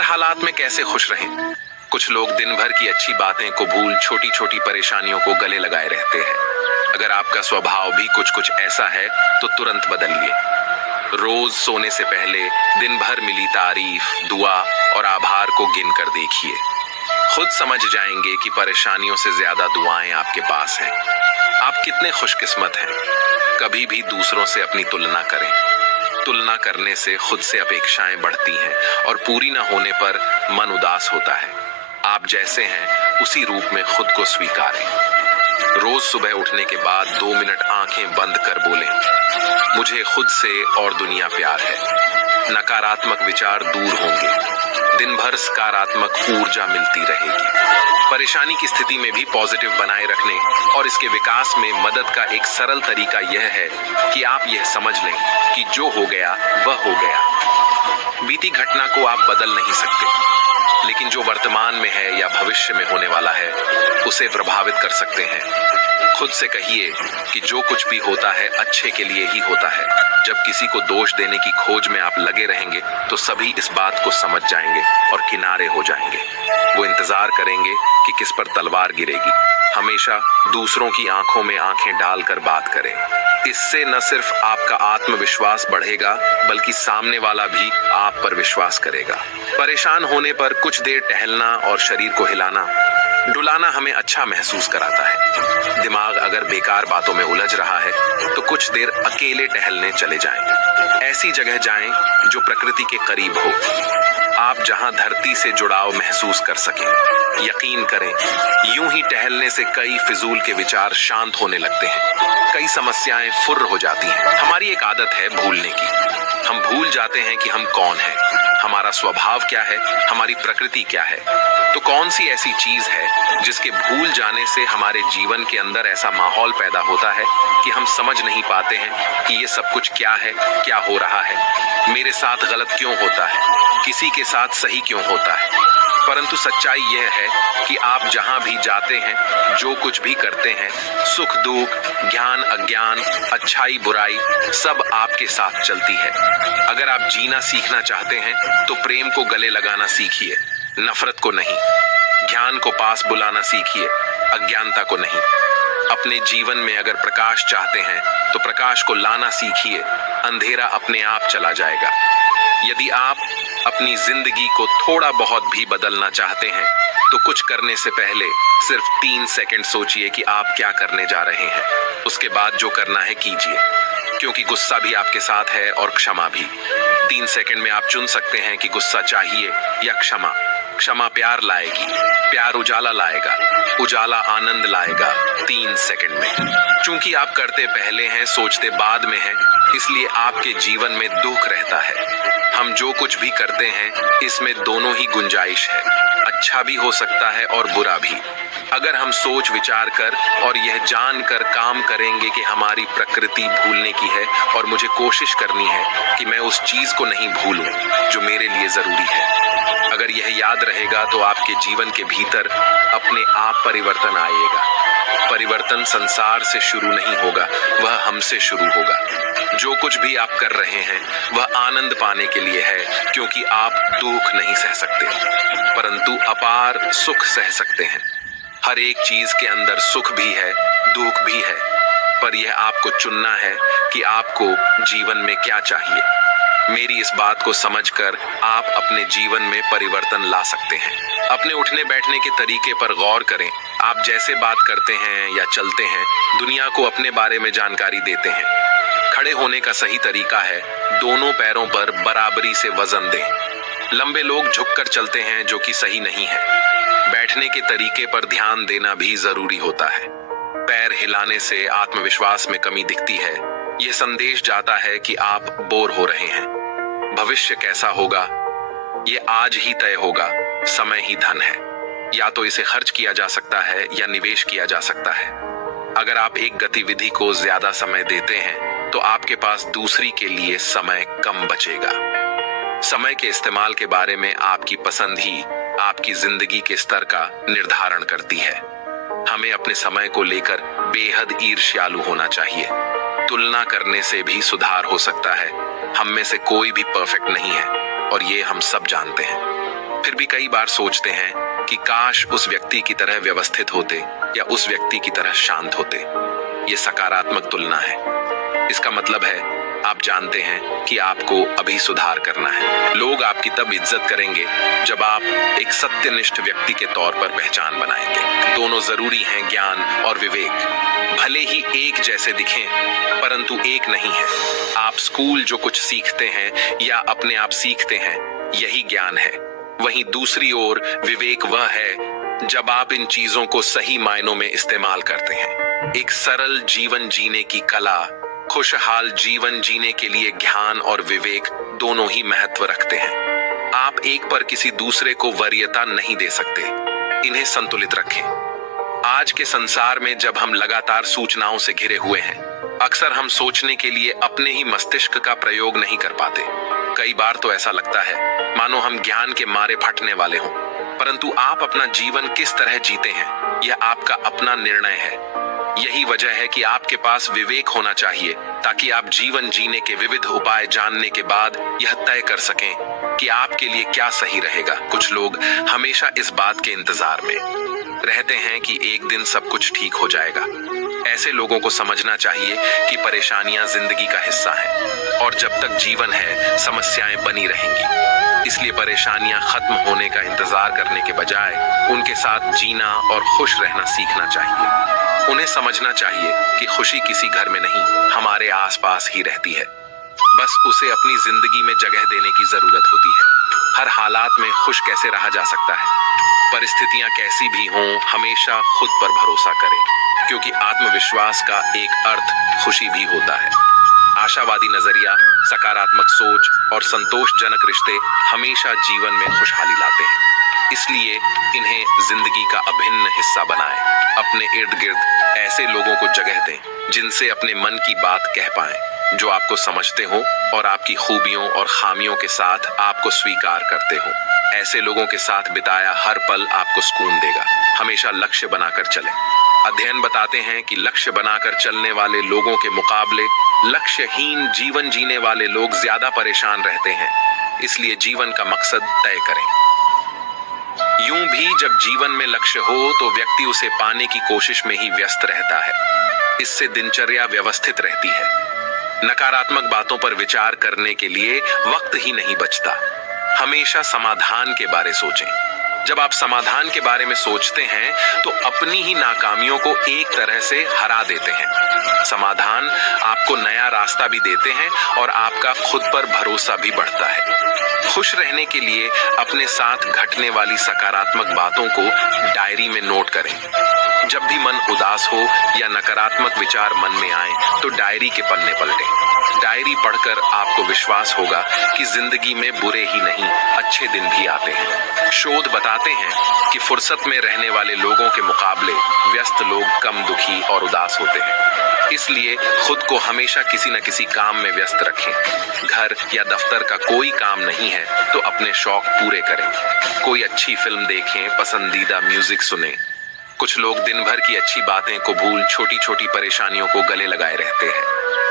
हर हालात में कैसे खुश रहें? कुछ लोग दिन भर की अच्छी बातें को भूल छोटी छोटी परेशानियों को गले लगाए रहते हैं। अगर आपका स्वभाव भी कुछ कुछ ऐसा है तो तुरंत बदलिए। रोज सोने से पहले दिन भर मिली तारीफ, दुआ और आभार को गिन कर देखिए। खुद समझ जाएंगे कि परेशानियों से ज्यादा दुआएं आपके पास हैं। आप कितने खुशकिस्मत हैं। कभी भी दूसरों से अपनी तुलना करें। तुलना करने से खुद से अपेक्षाएं बढ़ती हैं और पूरी न होने पर मन उदास होता है। आप जैसे हैं उसी रूप में खुद को स्वीकारें। रोज सुबह उठने के बाद 2 मिनट आंखें बंद कर बोलें, मुझे खुद से और दुनिया प्यार है। नकारात्मक विचार दूर होंगे। दिन भर सकारात्मक ऊर्जा मिलती रहेगी। परेशानी की स्थिति में भी पॉजिटिव बनाए रखने और इसके विकास में मदद का एक सरल तरीका यह है कि आप यह समझ लें कि जो हो गया वह हो गया। बीती घटना को आप बदल नहीं सकते, लेकिन जो वर्तमान में है या भविष्य में होने वाला है उसे प्रभावित कर सकते हैं। खुद से कहिए कि जो कुछ भी होता है अच्छे के लिए ही होता है। जब किसी को दोष देने की खोज में आप लगे रहेंगे तो सभी इस बात को समझ जाएंगे और किनारे हो जाएंगे। वो इंतजार करेंगे कि किस पर तलवार गिरेगी। हमेशा दूसरों की आंखों में आंखें डालकर बात करें। इससे न सिर्फ आपका आत्मविश्वास बढ़ेगा बल्कि सामने वाला भी आप पर विश्वास करेगा। परेशान होने पर कुछ देर टहलना और शरीर को हिलाना डुलाना हमें अच्छा महसूस कराता है। दिमाग अगर बेकार बातों में उलझ रहा है तो कुछ देर अकेले टहलने चले जाएं। ऐसी जगह जाएं जो प्रकृति के करीब हो, आप जहां धरती से जुड़ाव महसूस कर सकें। यकीन करें, यूं ही टहलने से कई फिजूल के विचार शांत होने लगते हैं। कई समस्याएं फुर्र हो जाती हैं। हमारी एक आदत है भूलने की। हम भूल जाते हैं कि हम कौन हैं, हमारा स्वभाव क्या है, हमारी प्रकृति क्या है। तो कौन सी ऐसी चीज है जिसके भूल जाने से हमारे जीवन के अंदर ऐसा माहौल पैदा होता है कि हम समझ नहीं पाते हैं कि ये सब कुछ क्या है, क्या हो रहा है, मेरे साथ गलत क्यों होता है, किसी के साथ सही क्यों होता है। परंतु सच्चाई यह है कि आप जहां भी जाते हैं, जो कुछ भी करते हैं, सुख दुख, ज्ञान अज्ञान, अच्छाई बुराई, सब आपके साथ चलती है। अगर आप जीना सीखना चाहते हैं तो प्रेम को गले लगाना सीखिए, नफरत को नहीं। ज्ञान को पास बुलाना सीखिए, अज्ञानता को नहीं। अपने जीवन में अगर प्रकाश चाहते हैं तो प्रकाश को लाना सीखिए, अंधेरा अपने आप चला जाएगा। यदि आप अपनी जिंदगी को थोड़ा बहुत भी बदलना चाहते हैं तो कुछ करने से पहले सिर्फ 3 सेकंड सोचिए कि आप क्या करने जा रहे हैं। उसके बाद जो करना है कीजिए, क्योंकि गुस्सा भी आपके साथ है और क्षमा भी। 3 सेकंड में आप चुन सकते हैं कि गुस्सा चाहिए या क्षमा। क्षमा प्यार लाएगी, प्यार उजाला लाएगा, उजाला आनंद लाएगा 3 सेकंड में। चूंकि आप करते पहले हैं, सोचते बाद में हैं, इसलिए आपके जीवन में दुख रहता है। हम जो कुछ भी करते हैं इसमें दोनों ही गुंजाइश है, अच्छा भी हो सकता है और बुरा भी। अगर हम सोच विचार कर और यह जानकर काम करेंगे कि हमारी प्रकृति भूलने की है और मुझे कोशिश करनी है कि मैं उस चीज को नहीं भूलूं जो मेरे लिए जरूरी है। अगर यह याद रहेगा तो आपके जीवन के भीतर अपने आप परिवर्तन आएगा। परिवर्तन संसार से शुरू नहीं होगा, वह हमसे शुरू होगा। जो कुछ भी आप कर रहे हैं वह आनंद पाने के लिए है, क्योंकि आप दुख नहीं सह सकते परंतु अपार सुख सह सकते हैं। हर एक चीज के अंदर सुख भी है, दुख भी है, पर यह आपको चुनना है कि आपको जीवन में क्या चाहिए। मेरी इस बात को समझकर आप अपने जीवन में परिवर्तन ला सकते हैं। अपने उठने बैठने के तरीके पर गौर करें। आप जैसे बात करते हैं या चलते हैं, दुनिया को अपने बारे में जानकारी देते हैं। खड़े होने का सही तरीका है दोनों पैरों पर बराबरी से वजन दें। लंबे लोग झुककर चलते हैं, जो कि सही नहीं है। बैठने के तरीके पर ध्यान देना भी जरूरी होता है। पैर हिलाने से आत्मविश्वास में कमी दिखती है। यह संदेश जाता है कि आप बोर हो रहे हैं। भविष्य कैसा होगा ये आज ही तय होगा। समय ही धन है, या तो इसे खर्च किया जा सकता है या निवेश किया जा सकता है। अगर आप एक गतिविधि को ज्यादा समय देते हैं तो आपके पास दूसरी के लिए समय कम बचेगा। समय के इस्तेमाल के बारे में आपकी पसंद ही आपकी जिंदगी के स्तर का निर्धारण करती है। हमें अपने समय को लेकर बेहद ईर्ष्यालु होना चाहिए। तुलना करने से भी सुधार हो सकता है। हम में से कोई भी परफेक्ट नहीं है और ये हम सब जानते हैं। फिर भी कई बार सोचते हैं कि काश उस व्यक्ति की तरह व्यवस्थित होते या उस व्यक्ति की तरह शांत होते। ये सकारात्मक तुलना है। इसका मतलब है आप जानते हैं कि आपको अभी सुधार करना है। लोग आपकी तब इज्जत करेंगे जब आप एक सत्यनिष्ठ व्यक्ति के तौर पर पहचान बनाएंगे। दोनों जरूरी हैं, ज्ञान और विवेक। भले ही एक जैसे दिखें, परंतु एक नहीं है। आप स्कूल जो कुछ सीखते हैं या अपने आप सीखते हैं, यही ज्ञान है। वहीं दूसरी ओर विवेक वह है जब आप इन चीजों को सही मायनों में इस्तेमाल करते हैं। एक सरल जीवन जीने की कला, खुशहाल जीवन जीने के लिए ज्ञान और विवेक दोनों ही महत्व रखते हैं। आप एक पर किसी दूसरे को वरीयता नहीं दे सकते। इन्हें संतुलित रखें। आज के संसार में जब हम लगातार सूचनाओं से घिरे हुए हैं, अक्सर हम सोचने के लिए अपने ही मस्तिष्क का प्रयोग नहीं कर पाते। कई बार तो ऐसा लगता है मानो हम ज्ञान के मारे फटने वाले हों। परंतु आप अपना जीवन किस तरह जीते हैं, यह आपका अपना निर्णय है। यही वजह है कि आपके पास विवेक होना चाहिए, ताकि आप जीवन जीने के विविध उपाय जानने के बाद यह तय कर सकें कि आपके लिए क्या सही रहेगा। कुछ लोग हमेशा इस बात के इंतजार में रहते हैं कि एक दिन सब कुछ ठीक हो जाएगा। ऐसे लोगों को समझना चाहिए कि परेशानियां जिंदगी का हिस्सा हैं और जब तक जीवन है समस्याएं बनी रहेंगी। इसलिए परेशानियां खत्म होने का इंतजार करने के बजाय उनके साथ जीना और खुश रहना सीखना चाहिए। उन्हें समझना चाहिए कि खुशी किसी घर में नहीं, हमारे आसपास ही रहती है। बस उसे अपनी जिंदगी में जगह देने की जरूरत होती है। हर हालात में खुश कैसे रहा जा सकता है? परिस्थितियां कैसी भी हों, हमेशा खुद पर भरोसा करें, क्योंकि आत्मविश्वास का एक अर्थ खुशी भी होता है। आशावादी नजरिया, सकारात्मक सोच और संतोषजनक रिश्ते हमेशा जीवन में खुशहाली लाते हैं। इसलिए इन्हें जिंदगी का अभिन्न हिस्सा बनाएं। अपने इर्द गिर्द ऐसे लोगों को जगह दें जिनसे अपने मन की बात कह पाएं, जो आपको समझते हो और आपकी खूबियों और खामियों के साथ आपको स्वीकार करते हो। ऐसे लोगों के साथ बिताया हर पल आपको सुकून देगा। हमेशा लक्ष्य बनाकर चलें। अध्ययन बताते हैं कि लक्ष्य बनाकर चलने वाले लोगों के मुकाबले लक्ष्यहीन जीवन जीने वाले लोग ज्यादा परेशान रहते हैं। इसलिए जीवन का मकसद तय करें। यूं भी जब जीवन में लक्ष्य हो तो व्यक्ति उसे पाने की कोशिश में ही व्यस्त रहता है। इससे दिनचर्या व्यवस्थित रहती है। नकारात्मक बातों पर विचार करने के लिए वक्त ही नहीं बचता। हमेशा समाधान के बारे सोचें। जब आप समाधान के बारे में सोचते हैं तो अपनी ही नाकामियों को एक तरह से हरा देते हैं। समाधान आपको नया रास्ता भी देते हैं और आपका खुद पर भरोसा भी बढ़ता है। खुश रहने के लिए अपने साथ घटने वाली सकारात्मक बातों को डायरी में नोट करें। जब भी मन उदास हो या नकारात्मक विचार मन में आए तो डायरी के पन्ने पलटें। डायरी पढ़कर आपको विश्वास होगा कि जिंदगी में बुरे ही नहीं, अच्छे दिन भी आते हैं। शोध बताते हैं कि फुर्सत में रहने वाले लोगों के मुकाबले व्यस्त लोग कम दुखी और उदास होते हैं। इसलिए खुद को हमेशा किसी न किसी काम में व्यस्त रखें। घर या दफ्तर का कोई काम नहीं है तो अपने शौक पूरे करें। कोई अच्छी फिल्म देखें, पसंदीदा म्यूजिक सुनें। कुछ लोग दिन भर की अच्छी बातें को भूल छोटी छोटी परेशानियों को गले लगाए रहते हैं।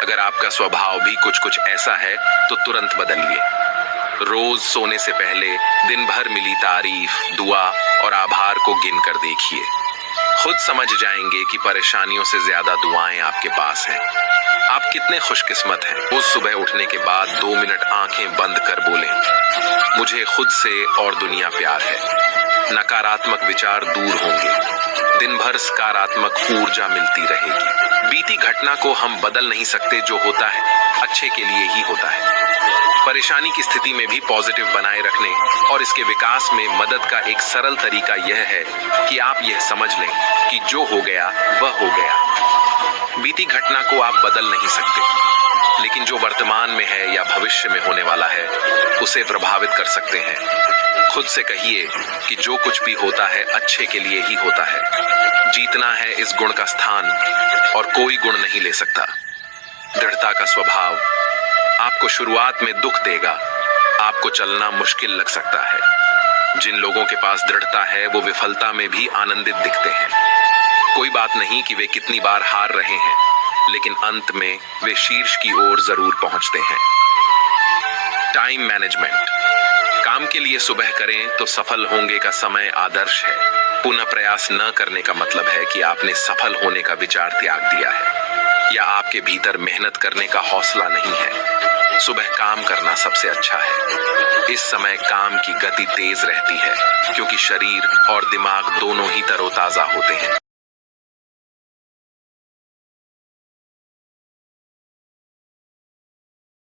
अगर आपका स्वभाव भी कुछ ऐसा है तो तुरंत बदलिए। रोज सोने से पहले दिन भर मिली तारीफ, दुआ और आभार को गिनकर देखिए। खुद समझ जाएंगे कि परेशानियों से ज्यादा दुआएं आपके पास हैं। आप कितने खुशकिस्मत हैं। रोज सुबह उठने के बाद 2 मिनट आंखें बंद कर बोलें, मुझे खुद से और दुनिया प्यार है। नकारात्मक विचार दूर होंगे। दिन भर सकारात्मक ऊर्जा मिलती रहेगी। बीती घटना को हम बदल नहीं सकते, जो होता है अच्छे के लिए ही होता है। परेशानी की स्थिति में भी पॉजिटिव बनाए रखने और इसके विकास में मदद का एक सरल तरीका यह है कि आप यह समझ लें कि जो हो गया वह हो गया। बीती घटना को आप बदल नहीं सकते, लेकिन जो वर्तमान में है या भविष्य में होने वाला है उसे प्रभावित कर सकते हैं। खुद से कहिए कि जो कुछ भी होता है अच्छे के लिए ही होता है। जीतना है इस गुण का स्थान और कोई गुण नहीं ले सकता। दृढ़ता का स्वभाव आपको शुरुआत में दुख देगा, आपको चलना मुश्किल लग सकता है। जिन लोगों के पास दृढ़ता है वो विफलता में भी आनंदित दिखते हैं। कोई बात नहीं कि वे कितनी बार हार रहे हैं, लेकिन अंत में वे शीर्ष की ओर जरूर पहुंचते हैं। Time management. काम काम के लिए सुबह करें तो सफल होंगे का समय आदर्श है। पुनः प्रयास न करने का मतलब है कि आपने सफल होने का विचार त्याग दिया है या आपके भीतर मेहनत करने का हौसला नहीं है। सुबह काम करना सबसे अच्छा है। इस समय काम की गति तेज रहती है क्योंकि शरीर और दिमाग दोनों ही तरोताजा होते हैं।